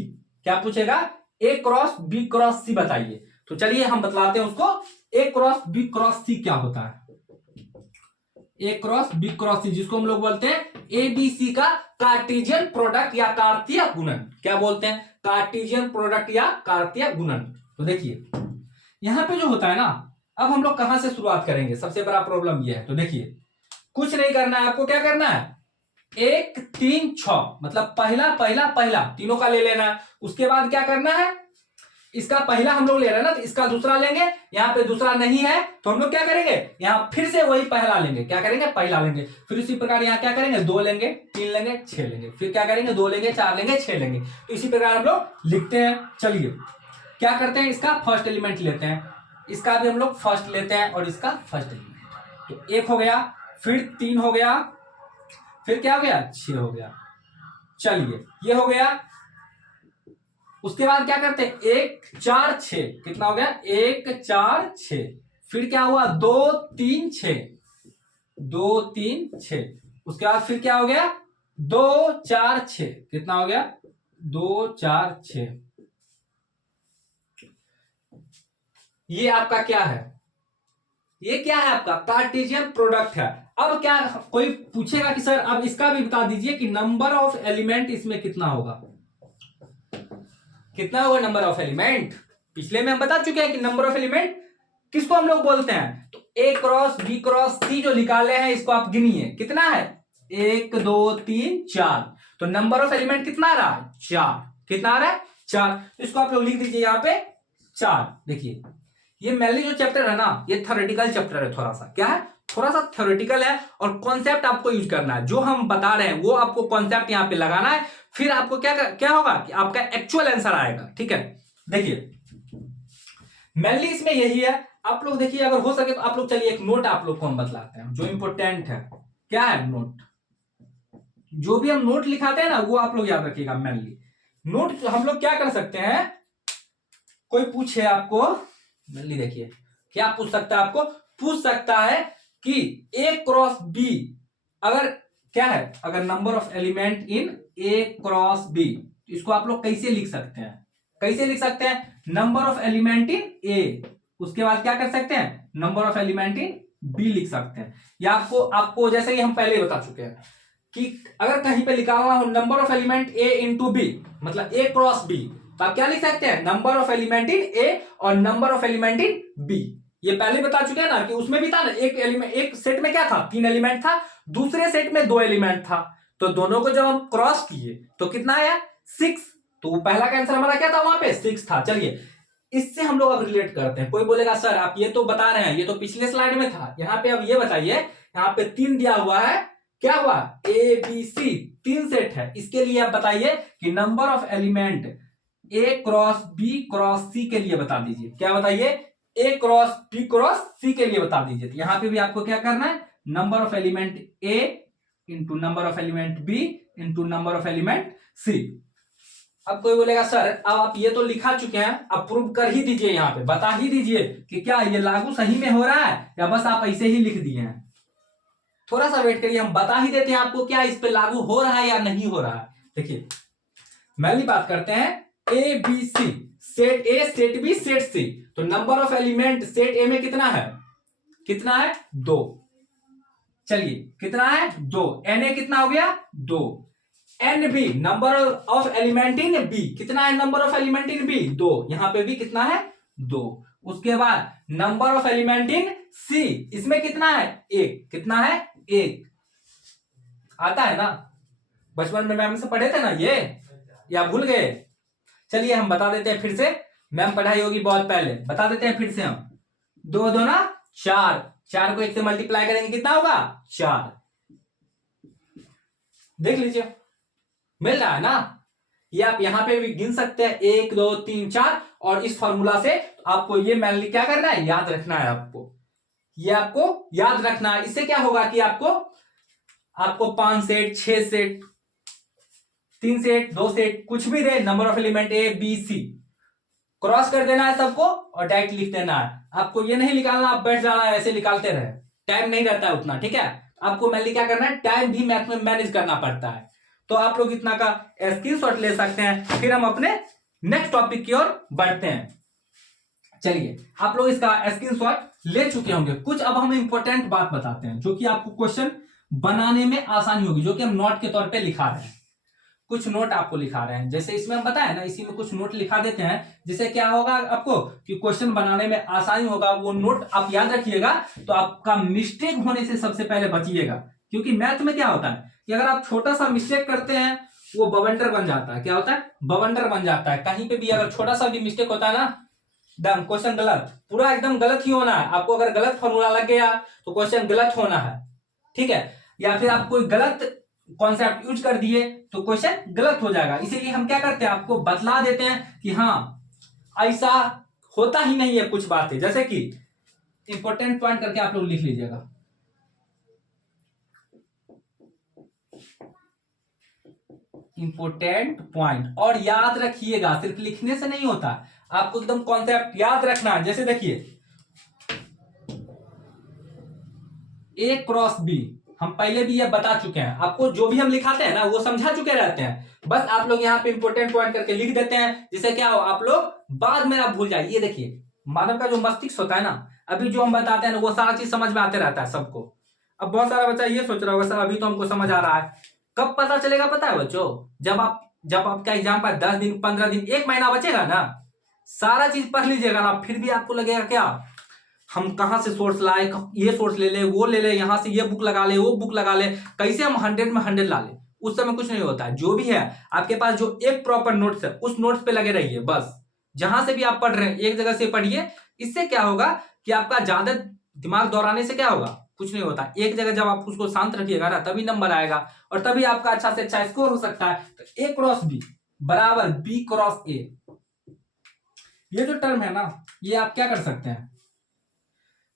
क्या पूछेगा ए क्रॉस बी क्रॉस सी बताइए। तो चलिए हम बतलाते हैं उसको, ए क्रॉस बी क्रॉस सी क्या होता है, ए क्रॉस बी क्रॉस सी जिसको हम लोग बोलते हैं ABC का कार्टेशियन प्रोडक्ट या कार्तीय गुणन। क्या बोलते हैं? कार्टेशियन प्रोडक्ट या कार्तीय गुणन। तो देखिए यहां पे जो होता है ना, अब हम लोग कहां से शुरुआत करेंगे, सबसे बड़ा प्रॉब्लम यह है। तो देखिए कुछ नहीं करना है आपको, क्या करना है, 1 3 6 मतलब पहला पहला पहला तीनों का ले लेना है। उसके बाद क्या करना है, इसका पहला हम लोग ले रहे हैं ना, तो इसका दूसरा लेंगे। यहाँ पे दूसरा नहीं है तो हम लोग क्या करेंगे, यहाँ फिर से वही पहला लेंगे। क्या करेंगे, पहला लेंगे। फिर इसी प्रकार यहाँ क्या करेंगे, 2 लेंगे, 3 लेंगे, 6 लेंगे। फिर क्या करेंगे, 2 लेंगे, 4 लेंगे, 6 लेंगे। तो इसी प्रकार हम लोग लिखते हैं। चलिए क्या करते हैं, इसका फर्स्ट एलिमेंट लेते हैं, इसका भी हम लोग फर्स्ट लेते हैं और इसका फर्स्ट एलिमेंट। तो 1 हो गया, फिर 3 हो गया, फिर क्या हो गया, 6 हो गया। चलिए ये हो गया। उसके बाद क्या करते हैं, 1 4 6 कितना हो गया, 1 4 6। फिर क्या हुआ, 2 3 6, 2 3 6। उसके बाद फिर क्या हो गया, 2 4 6 कितना हो गया, 2 4 6। ये आपका क्या है, ये क्या है आपका कार्टेशियन प्रोडक्ट है। अब क्या कोई पूछेगा कि सर अब इसका भी बता दीजिए कि नंबर ऑफ एलिमेंट इसमें कितना होगा, कितना होगा नंबर ऑफ एलिमेंट। पिछले में हम बता चुके हैं कि नंबर ऑफ एलिमेंट किसको हम लोग बोलते हैं। तो A cross B cross C जो निकाले हैं इसको आप गिनिए, कितना है, 1 2 3 4। तो नंबर ऑफ एलिमेंट कितना आ रहा है, 4। कितना आ रहा है, 4। तो इसको आप लोग लिख दीजिए यहाँ पे 4। देखिए ये मेनली जो चैप्टर है ना, ये थ्योरेटिकल चैप्टर है, थोड़ा सा क्या है, थोड़ा सा थ्योरेटिकल है। और कॉन्सेप्ट आपको यूज करना है, जो हम बता रहे हैं वो आपको कॉन्सेप्ट यहाँ पे लगाना है। फिर आपको क्या होगा कि आपका एक्चुअल आंसर आएगा। ठीक है, देखिए मेनली इसमें यही है। आप लोग देखिए अगर हो सके तो आप लोग चलिए एक नोट आप लोग को हम बतलाते हैं जो इंपॉर्टेंट है। क्या है नोट, जो भी हम नोट लिखाते हैं ना वो आप लोग याद रखिएगा। मेनली नोट हम लोग क्या कर सकते हैं, कोई पूछे आपको, मेनली देखिए क्या पूछ सकता है, आपको पूछ सकता है कि A क्रॉस B अगर क्या है, अगर number of element in A cross B, इसको आप लोग कैसे लिख सकते हैं, कैसे लिख सकते हैं, number of element in A, उसके बाद क्या कर सकते हैं, number of element in B लिख सकते हैं। या आपको जैसे ही हम पहले बता चुके हैं कि अगर कहीं पे लिखा हुआ हो number of element A into B मतलब A क्रॉस B, तो आप क्या लिख सकते हैं, number of element in A और number of element in B। ये पहले बता चुके हैं ना कि उसमें भी था ना, एक एलिमेंट, एक सेट में क्या था, 3 एलिमेंट था, दूसरे सेट में 2 एलिमेंट था। तो दोनों को जब हम क्रॉस किए तो कितना आया, 6। तो पहला का आंसर हमारा क्या था, वहां पे 6 था। चलिए इससे हम लोग अब रिलेट करते हैं। कोई बोलेगा सर आप ये तो बता रहे हैं, ये तो पिछले स्लाइड में था, यहाँ पे अब ये बताइए, यहाँ पे 3 दिया हुआ है, क्या हुआ, ABC 3 सेट है। इसके लिए आप बताइए कि number of element A cross B cross C के लिए बता दीजिए। क्या बताइए, A cross B cross C के लिए बता दीजिए। तो यहां पे भी आपको क्या करना है, number of element A into number of element B into number of element C। अब कोई बोलेगा सर अब आप ये तो लिखा चुके हैं, अब प्रूव कर ही दीजिए, यहाँ पे बता ही दीजिए कि क्या ये लागू सही में हो रहा है या बस आप ऐसे ही लिख दिए हैं। थोड़ा सा वेट करिए, हम बता ही देते हैं आपको क्या इस पे लागू हो रहा है या नहीं हो रहा है। देखिए मेनली बात करते हैं ABC, set A set B set C। तो number of element set A में कितना है, कितना है, 2। चलिए कितना है, 2। Na कितना हो गया, 2। NB number of element in B कितना है, number of element in B 2। यहां पे भी कितना है, 2। उसके बाद number of element in C, इसमें कितना है, 1। कितना है, 1। आता है ना, बचपन में मैम से पढ़े थे ना ये, या भूल गए। चलिए हम बता देते हैं फिर से, मैम पढ़ाई होगी बहुत पहले, बता देते हैं फिर से हम। 2 2 ना 4, 4 को 1 से मल्टीप्लाई करेंगे कितना होगा, 4। देख लीजिए मिल रहा है ना। ये आप यहां पे भी गिन सकते हैं, 1 2 3 4। और इस फॉर्मूला से आपको ये मेनली क्या करना है, याद रखना है आपको, ये आपको याद रखना है। इससे क्या होगा कि आपको 5 सेट 6 सेट 3 सेट 2 सेट कुछ भी दे, number of element A B C cross कर देना है सबको और डायरेक्ट लिख देना है। आपको ये नहीं निकालना आप बैठ जाना है ऐसे निकालते रहे, टाइम नहीं रहता है उतना। ठीक है, आपको मेनली क्या करना है, टाइम भी मैथ में मैनेज करना पड़ता है। तो आप लोग इतना का स्क्रीनशॉट ले सकते हैं। फिर हम अपने नेक्स्ट टॉपिक की ओर बढ़ते हैं। चलिए आप लोग इसका स्क्रीनशॉट ले चुके होंगे। कुछ अब हम इंपॉर्टेंट बात बताते हैं जो कि आपको क्वेश्चन बनाने में आसानी होगी, जो कि हम नोट के तौर पे लिखा रहे हैं। कुछ नोट आपको लिखा रहे हैं, जैसे इसमें हम बताए ना, इसी में कुछ नोट लिखा देते हैं, जिससे क्या होगा आपको कि क्वेश्चन बनाने में आसानी होगा। वो नोट आप याद रखिएगा तो आपका मिस्टेक होने से सबसे पहले बचिएगा। क्योंकि मैथ में क्या होता है कि अगर आप छोटा सा मिस्टेक करते हैं वो बवंडर बन जाता है। क्या होता है? बवंडर बन जाता है। कहीं पे भी अगर छोटा सा भी मिस्टेक होता है ना, एकदम क्वेश्चन गलत, पूरा एकदम गलत ही होना है आपको। अगर गलत फॉर्मूला लग गया तो क्वेश्चन गलत होना है, ठीक है। या फिर आप कोई गलत कॉन्सेप्ट यूज कर दिए तो क्वेश्चन गलत हो जाएगा। इसीलिए हम क्या करते हैं, आपको बतला देते हैं कि हाँ ऐसा होता ही नहीं है कुछ बातें। जैसे कि इंपॉर्टेंट पॉइंट करके आप लोग लिख लीजिएगा। इंपॉर्टेंट पॉइंट, और याद रखिएगा, सिर्फ लिखने से नहीं होता, आपको एकदम कॉन्सेप्ट याद रखना है। जैसे देखिए ए क्रॉस बी, हम पहले भी ये बता चुके हैं आपको। जो भी हम लिखाते हैं ना वो समझा चुके रहते हैं, बस आप लोग यहाँ पे इंपॉर्टेंट पॉइंट करके लिख देते हैं, जिससे क्या हो आप लोग बाद में आप भूल जाए। ये देखिए मानव का जो मस्तिष्क होता है ना, अभी जो हम बताते हैं ना वो सारा चीज समझ में आते रहता है सबको। अब बहुत सारा बच्चा ये सोच रहा होगा सर अभी तो हमको समझ आ रहा है, कब पता चलेगा पता है बच्चों? जब आपका एग्जाम पर 10 दिन 15 दिन 1 महीना बचेगा ना, सारा चीज पढ़ लीजिएगा ना, फिर भी आपको लगेगा क्या हम कहां से सोर्स लाए, ये सोर्स ले ले वो ले ले, यहां से ये बुक लगा ले वो बुक लगा ले, कैसे हम 100 में 100 ला ले। उस समय कुछ नहीं होता है। जो भी है आपके पास जो एक प्रॉपर नोट्स है उस नोट्स पे लगे रहिए। बस जहां से भी आप पढ़ रहे हैं एक जगह से पढ़िए। इससे क्या होगा कि आपका ज्यादा दिमाग दौड़ाने से क्या होगा, कुछ नहीं होता। एक जगह जब आप उसको शांत रखिएगा ना तभी नंबर आएगा और तभी आपका अच्छा से अच्छा स्कोर हो सकता है। तो ए क्रॉस बी बराबर बी क्रॉस ए, ये जो टर्म है ना ये आप क्या कर सकते हैं,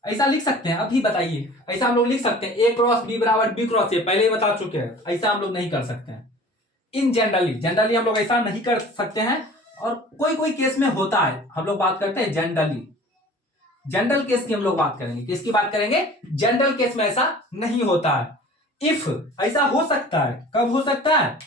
ऐसा लिख सकते हैं। अभी बताइए ऐसा हम लोग लिख सकते हैं ए क्रॉस बी बराबर बी क्रॉस ए, पहले ही बता चुके हैं। ऐसा हम लोग नहीं कर सकते हैं इन जनरली हम लोग ऐसा नहीं कर सकते हैं। और कोई कोई केस में होता है, हम लोग बात करते हैं जनरली। जनरल केस की हम लोग बात करेंगे, किसकी बात करेंगे? जनरल केस में ऐसा नहीं होता है। इफ ऐसा हो सकता है, कब हो सकता है?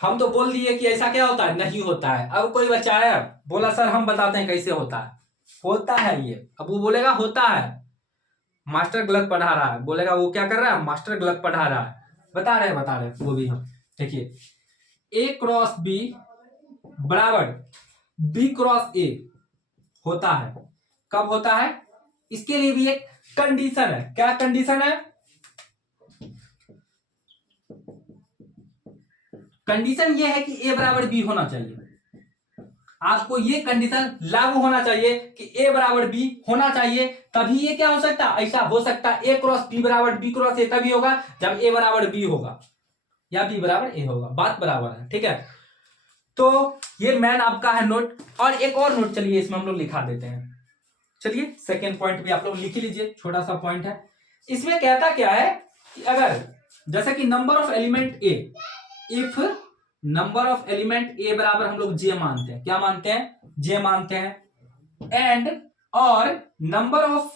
हम तो बोल दिए कि ऐसा क्या होता है, नहीं होता है। अब कोई बच्चा आया बोला सर हम बताते हैं कैसे होता है। होता है ये, अब वो बोलेगा होता है, मास्टर गलत पढ़ा रहा है, बोलेगा वो क्या कर रहा है, मास्टर गलत पढ़ा रहा है। बता रहे वो भी हम। देखिए ए क्रॉस बी बराबर बी क्रॉस ए होता है। कब होता है? इसके लिए भी एक कंडीशन है। क्या कंडीशन है? कंडीशन ये है कि ए बराबर बी होना चाहिए। आपको ये कंडीशन लागू होना चाहिए कि ए बराबर बी होना चाहिए, तभी ये क्या हो सकता है, ऐसा हो सकता है ए क्रॉस बी बराबर बी क्रॉस ए तभी होगा जब ए बराबर बी होगा या बी बराबर ए होगा। बात बराबर है, ठीक है। तो ये मैन आपका है नोट। और एक और नोट चलिए इसमें हम लोग लिखा देते हैं। चलिए सेकेंड पॉइंट भी आप लोग लिख लीजिए, छोटा सा पॉइंट है। इसमें कहता क्या है कि अगर जैसे कि number of element A, if number of element A बराबर हम लोग जे मानते हैं। क्या मानते हैं? जे मानते हैं। एंड और number of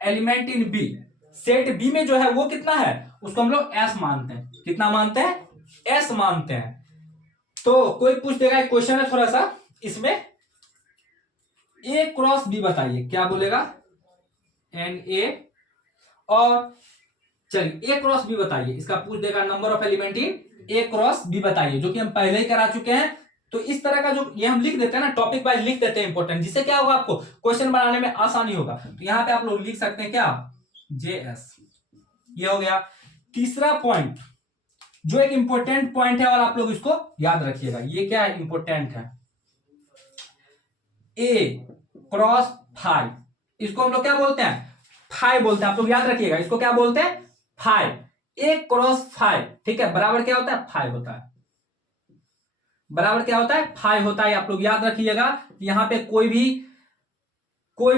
element in B, set B में जो है वो कितना है उसको हम लोग एस मानते हैं। कितना मानते हैं? एस मानते हैं। तो कोई पूछ देगा, एक क्वेश्चन है थोड़ा सा इसमें, ए क्रॉस बी बताइए। क्या बोलेगा? N A. और चलिए ए क्रॉस बी बताइए, इसका पूछ देगा number of element in A cross B बताइए, जो कि हम पहले ही करा चुके हैं। तो इस तरह का जो ये हम लिख देते हैं ना, टॉपिक वाइज लिख देते हैं इंपॉर्टेंट, जिससे क्या होगा आपको क्वेश्चन बनाने में आसानी होगा। तो यहां पे आप लोग लिख सकते हैं क्या, जे एस। ये हो गया तीसरा पॉइंट, जो एक इंपॉर्टेंट पॉइंट है और आप लोग इसको याद रखिएगा। ये क्या है? इंपॉर्टेंट है। ए क्रॉस फाइव, इसको हम लोग क्या बोलते हैं? फाइव बोलते हैं। आप लोग याद रखिएगा इसको क्या बोलते हैं? फाइव। ए क्रॉस फाइव, ठीक है, बराबर क्या होता है? फाइव होता है। बराबर क्या होता है? फाइव होता है। आप लोग याद रखिएगा यहां पे कोई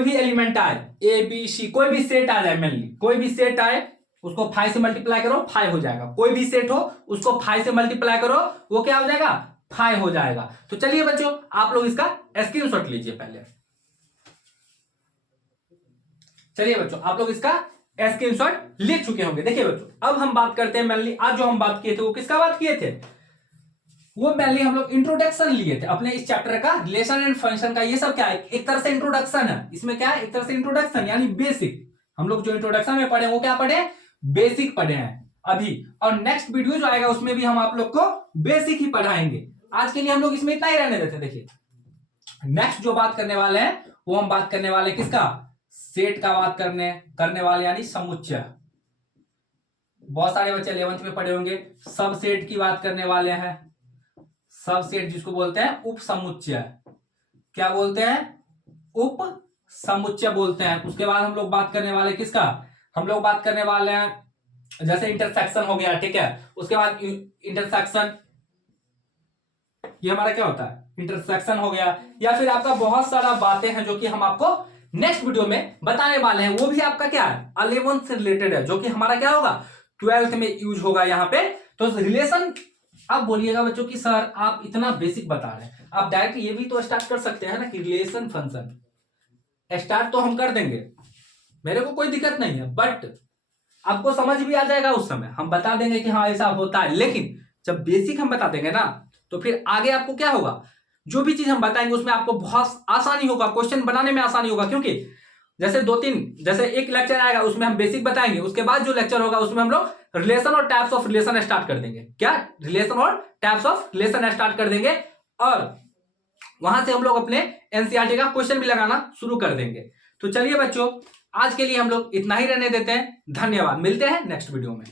भी एलिमेंट आए, ए बी सी, कोई भी सेट आ जाए, मेनली कोई भी सेट आए उसको 5 से मल्टीप्लाई करो 5 हो जाएगा। कोई भी सेट हो उसको 5 से मल्टीप्लाई करो वो क्या हो जाएगा? 5 हो जाएगा। तो चलिए बच्चों आप लोग इसका स्क्रीनशॉट लीजिए पहले। चलिए बच्चों आप लोग इसका स्क्रीनशॉट लिख चुके होंगे। देखिए बच्चों अब हम बात करते हैं मेनली, आज जो हम बात किए थे वो किसका बात किए थे? वो मेनली हम लोग इंट्रोडक्शन लिए थे अपने इस चैप्टर का, रिलेशन एंड फंक्शन का। ये सब क्या है? एक तरह से इंट्रोडक्शन है। इसमें क्या है? एक तरह से इंट्रोडक्शन यानी बेसिक हम लोग जो इंट्रोडक्शन में पढ़े वो क्या पढ़े, बेसिक पढ़े हैं अभी, और नेक्स्ट वीडियो जो आएगा उसमें भी हम आप लोग को बेसिक ही पढ़ाएंगे। आज के लिए हम लोग इसमें इतना ही रहने देते हैं। देखिए नेक्स्ट जो बात करने वाले हैं वो हम बात करने वाले किसका, सेट का बात करने वाले, यानी समुच्चय। बहुत सारे बच्चे 11th में पढ़े होंगे, सब सेट की बात करने वाले हैं। सब सेट जिसको बोलते हैं उप समुच्चय, क्या बोलते हैं, उप समुच्चय बोलते हैं। उसके बाद हम लोग बात करने वाले किसका, हम लोग बात करने वाले हैं जैसे इंटरसेक्शन हो गया, ठीक है। उसके बाद इंटरसेक्शन, ये हमारा क्या होता है, इंटरसेक्शन हो गया। या फिर आपका बहुत सारा बातें हैं जो कि हम आपको नेक्स्ट वीडियो में बताने वाले हैं, वो भी आपका क्या है 11th से रिलेटेड है, जो कि हमारा क्या होगा 12th में यूज होगा यहाँ पे। तो रिलेशन, आप बोलिएगा बच्चों कि सर आप इतना बेसिक बता रहे हैं, आप डायरेक्ट ये भी तो स्टार्ट कर सकते हैं ना कि रिलेशन फंक्शन। स्टार्ट तो हम कर देंगे, मेरे को कोई दिक्कत नहीं है, बट आपको समझ भी आ जाएगा उस समय, हम बता देंगे कि हाँ ऐसा होता है। लेकिन जब बेसिक हम बता देंगे ना, तो फिर आगे आपको क्या होगा, जो भी चीज हम बताएंगे उसमें आपको बहुत आसानी होगा, क्वेश्चन बनाने में आसानी होगा। क्योंकि जैसे 2-3, जैसे एक लेक्चर आएगा उसमें हम बेसिक बताएंगे, उसके बाद जो लेक्चर होगा उसमें हम लोग रिलेशन और टाइप्स ऑफ रिलेशन स्टार्ट कर देंगे। क्या, रिलेशन और टाइप्स ऑफ रिलेशन स्टार्ट कर देंगे, और वहां से हम लोग अपने एनसीईआरटी का क्वेश्चन भी लगाना शुरू कर देंगे। तो चलिए बच्चों, आज के लिए हम लोग इतना ही रहने देते हैं। धन्यवाद, मिलते हैं नेक्स्ट वीडियो में।